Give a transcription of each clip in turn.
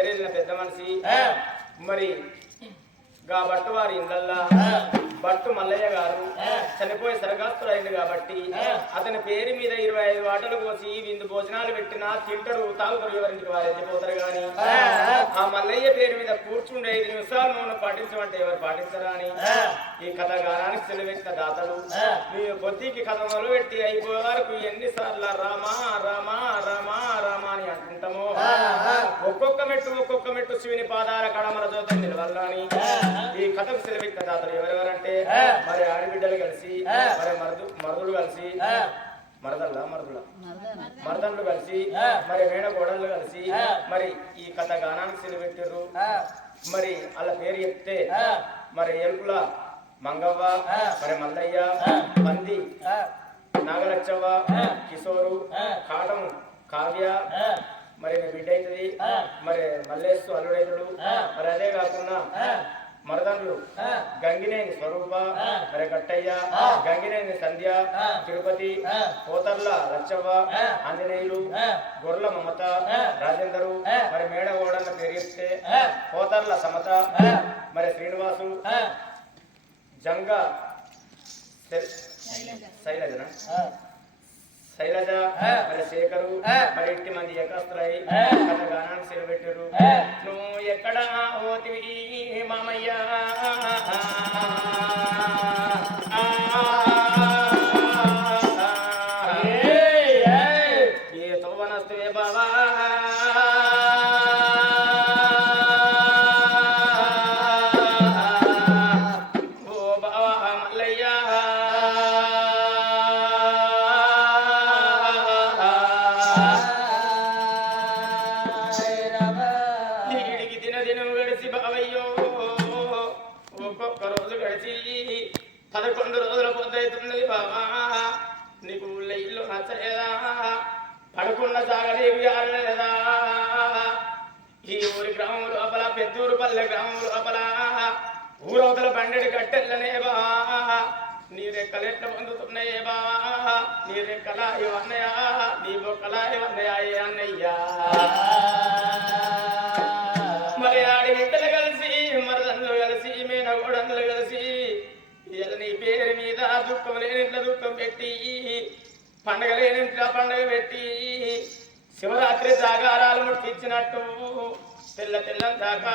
పేరెళ్ళిన పెద్ద మనిషి. మరి గా వారి ఇళ్ళల్లా. భట్టు మల్లయ్య గారు చనిపోయి సరగాస్తులు అయింది కాబట్టి అతని పేరు మీద ఇరవై ఐదు వాటలు పోసి విందు భోజనాలు పెట్టినా తింటడు తాగుతారు ఎవరింటికి వారు వెళ్ళిపోతారు గాని. ఆ. మల్లయ్య పేరు మీద కూర్చుండే ఐదు నిమిషాలు నూనె పాటించమంటే ఎవరు పాటించరా అని. ఈ కథ గానానికి సెలవెట్టిన దాతలు మీ బొద్దికి కథ మొదలుపెట్టి అయిపోయే వరకు ఎన్నిసార్లు రామా రామా రామా రామా అని అంటుంటామో. ఒక్కొక్క మెట్టు ఒక్కొక్క మెట్టు శివుని పాదాల కడమల జోత నిలవాలని. ఈ కథకు సెలవెట్టిన దాతలు ఎవరెవరంటే మరి ఆడబిడ్డలు కలిసి మరి మరదు మరుదులు కలిసి మరదల్లా మరదుల మరదళ్ళు కలిసి మరి మేనగోడళ్ళు కలిసి మరి ఈ కథ గానానికి సెలవెట్టారు మరి వాళ్ళ పేరు చెప్తే మరి ఎలుపుల మంగవ్వ మరి మల్లయ్య పంది నాగలచ్చవ్వ కిషోరు కాటం కావ్య మరి బిడ్డ అవుతుంది మరి మల్లేసు అల్లుడైతుడు మరి అదే కాకుండా మరదన్లు గంగినేని స్వరూప మరి గట్టయ్య గంగినేని సంధ్య తిరుపతి పోతర్ల లచ్చవ్వ ఆంజనేయులు గొర్ల మమత రాజేందరు మరి మేడగోడన్న పేరు చెప్తే పోతర్ల సమత మరి శ్రీనివాసు జంగ శైలజన? శైలజ మరి శేఖరు మరి ఇంటి మంది కథ గానాన్ని సెలబెట్టారు. ఎక్కడ పోతివి మామయ్య పదకొండు రోజుల పొద్దవుతున్నది నీకు ఊళ్ళో ఇల్లు నచ్చలేదా పడుకున్న సాగలేవి ఆడలేదా ఈ ఊరి గ్రామం లోపల పెద్దూరు పల్లె గ్రామం లోపల ఊరవతల బండెడు కట్టెల్లనే బా నీ రెక్కలు ఎట్లా పొందుతున్నాయే బా నీ రెక్కలా ఇవన్నయా నీ బొక్కలా ఇవన్నయా ఏ అన్నయ్యా దుఃఖం లేనిట్ల దుఃఖం పెట్టి. పండగ లేనిట్ల పండగ పెట్టి. శివరాత్రి జాగారాలు ముట్టించినట్టు. తెల్ల తెల్లం దాకా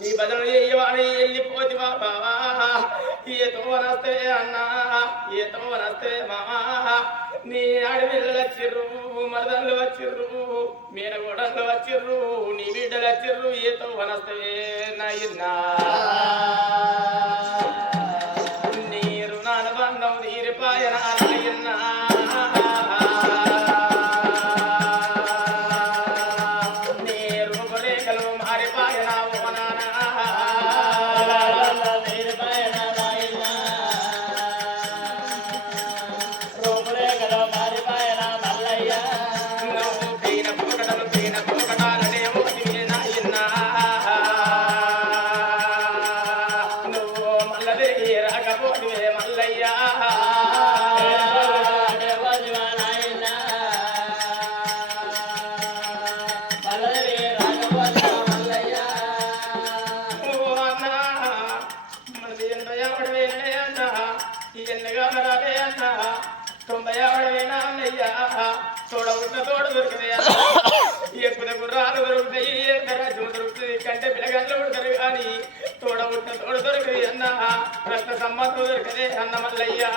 నీ బదులు చేయవాని వెళ్ళిపోతి బాబా. ఈతో వనస్తే అన్నా ఈతో వనస్తే మామా. నీ అడవిళ్ళు వచ్చిర్రు మరదళ్ళు వచ్చిర్రు మీనగూడళ్ళు వచ్చిర్రు నీ బిడ్డలు వచ్చిర్రు ఈతో వనస్తే నాయన్నా అన్నయ్యా తోడ ఉన్న తోడ దొరికితే ఎక్కువ గుర్రాలు దొరుకుతాయి రాజ్యం దొరుకుతుంది కంటే పిల్లగాళ్ళు పుడతారు కానీ తోడ ఉన్న తోడ దొరికింది అన్న. రక్త సంబంధం దొరికదే అన్న మల్లయ్యా.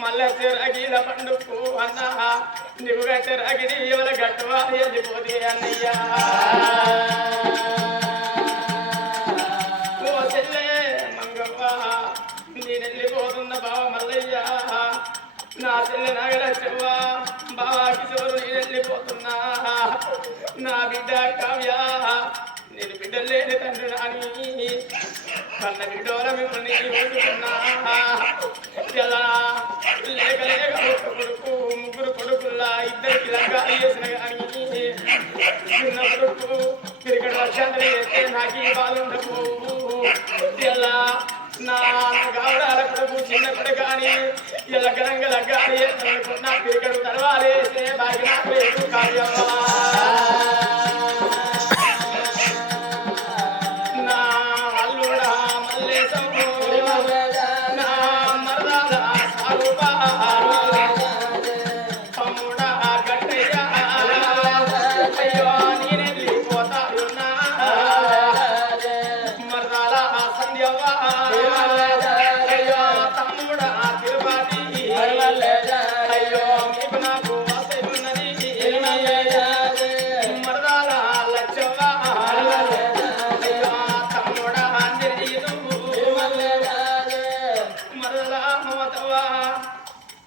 మళ్ళా చెరగిల పండుకు అన్న నువ్వు చెరగిని ఎవరి గట్టువా వెళ్ళిపోతే అన్నయ్యా? నా చెల్లె నాగలచ్చవ్వ బావ కిషోరు వెళ్ళిపోతున్నా నా బిడ్డ కావ్య నేను బిడ్డ లేని తండ్రి నాని. కన్న బిడ్డోల మిమ్మల్ని ఊరుకున్నా. ఎలా? లేక లేక ఒక కొడుకు ముగ్గురు కొడుకుల్లా ఇద్దరికి లంకాలు చేసిన కానీ చిన్న కొడుకు క్రికెట్ వచ్చాంతరం చేస్తే నాకు ఈ బాధ ఉండకు ఎలా? నా గావడాల కొడుకు చిన్న కొడుకు కానీ ఇలా లగ్గాలి నా పిరికడు తర్వాలి. భాగ్య నాకు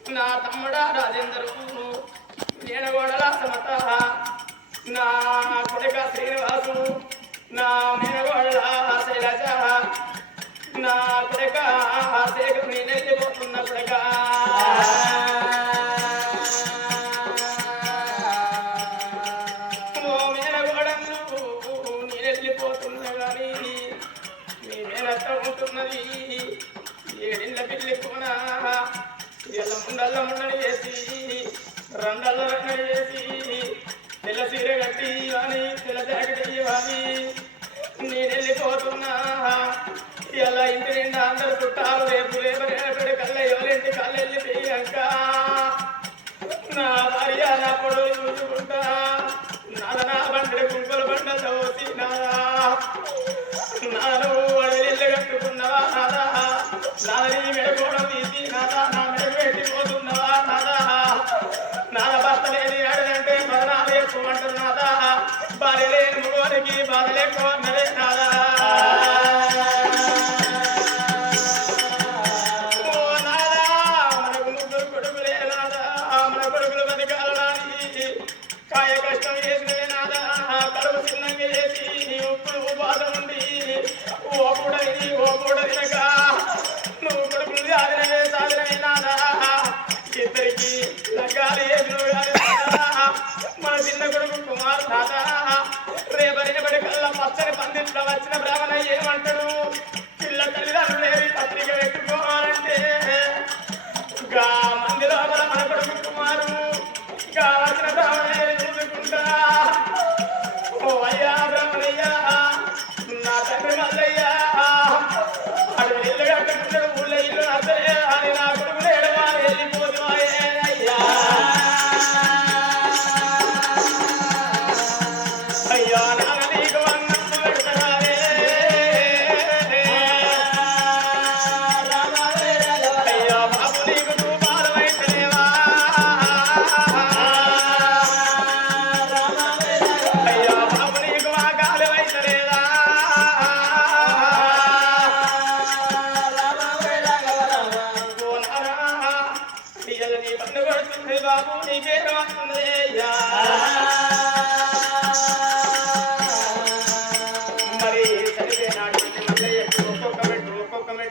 నా తమ్ముడా రాజేందరు నేను గోడల సమత నా కొడుక శ్రీనివాసు నా మేనగోడల శైలజ నా కొడుక శేఖర్ నేను వెళ్ళిపోతున్న కొడుక నాదా నాను కట్టుకున్నవా నాదా? నాదని మెడకోవడం తీసి నాదా? నా మెడకు పెట్టిపోతున్నవా నాదా? నాద భర్త లేని అడగంటే మదనాలు ఎక్కువ అంటారు నాదా? భార్య లేని మగవానికి బాధలు ఎక్కువ అన్నదే నాదా?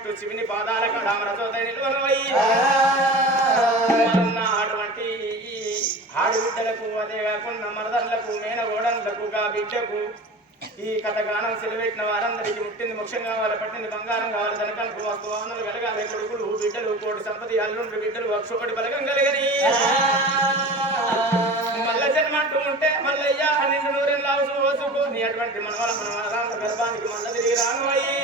మెట్టు శివుని పాదాల కాడ అమరతోదై నిలువనవై మరున్న అటువంటి ఈ ఆడబిడ్డలకు అదే కాకుండా మరదర్లకు మేనగోడన్లకు గా బిడ్డకు ఈ కథ గానం సెలవెట్టిన వారందరికీ ముట్టింది ముఖ్యం కావాలి పట్టింది బంగారం కావాలి ధనకాలకు వస్తు వాహనాలు కలగాలి. కొడుకులు బిడ్డలు కోటి సంపతి అల్లుండ్రు బిడ్డలు అక్షోటి బలగం కలగని మల్ల జన్మంటూ ఉంటే మల్లయ్య నిన్ను నూరెన్ లావుసు ఓసుకోని అటువంటి మనవల మన గర్భానికి మల్ల తిరిగి రాను అయ్యి